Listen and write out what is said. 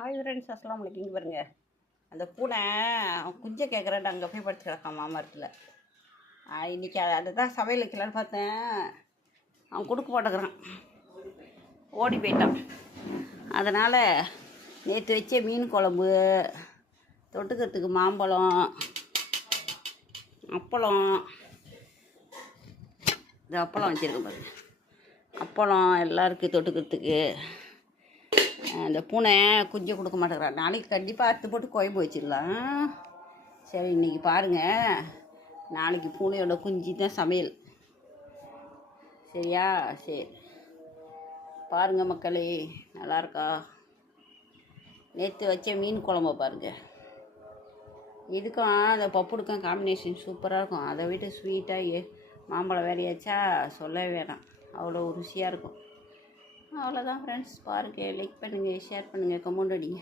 Hi friends, அஸ்ஸலாமு அலைக்கும். இங்கே பாருங்க, அந்த பூனை குஞ்சை கேட்குறாட்டு அங்கே போய் படிச்சு கிடக்கான் மாமரத்தில். இன்றைக்கி அதை தான் சமையல் வைக்கலான்னு பார்த்தேன். அவன் கொடுக்க மாட்டேங்கிறான், ஓடி போயிட்டான். அதனால் நேற்று வச்ச மீன் குழம்பு, தொட்டுக்கிறதுக்கு மாம்பழம், அப்பளம், இந்த அப்பளம் வச்சுருக்கேன் பாருங்க, அப்பளம் எல்லாம் இருக்குது தொட்டுக்கிறதுக்கு. அந்த பூனை குஞ்சை கொடுக்க மாட்டேங்கிறான். நாளைக்கு கண்டிப்பாக அறுத்து போட்டு குழம்பு வச்சிடலாம். சரி, இன்றைக்கி பாருங்கள், நாளைக்கு பூனையோட குஞ்சு தான் சமையல். சரியா? சரி பாருங்கள் மக்களே, நல்லாயிருக்கா? நேற்று வச்ச மீன் குழம்பை பாருங்கள். இதுக்கும் அந்த பப்புடுக்கும் காம்பினேஷன் சூப்பராக இருக்கும். அதை விட ஸ்வீட்டாக மாம்பழம் வேலையாச்சா சொல்லவே வேணாம், அவ்வளோ ருசியாக இருக்கும். அவ்வளோதான் ஃப்ரெண்ட்ஸ். பாருங்கள், லைக் பண்ணுங்கள், ஷேர் பண்ணுங்கள், கமெண்ட் அடிங்க.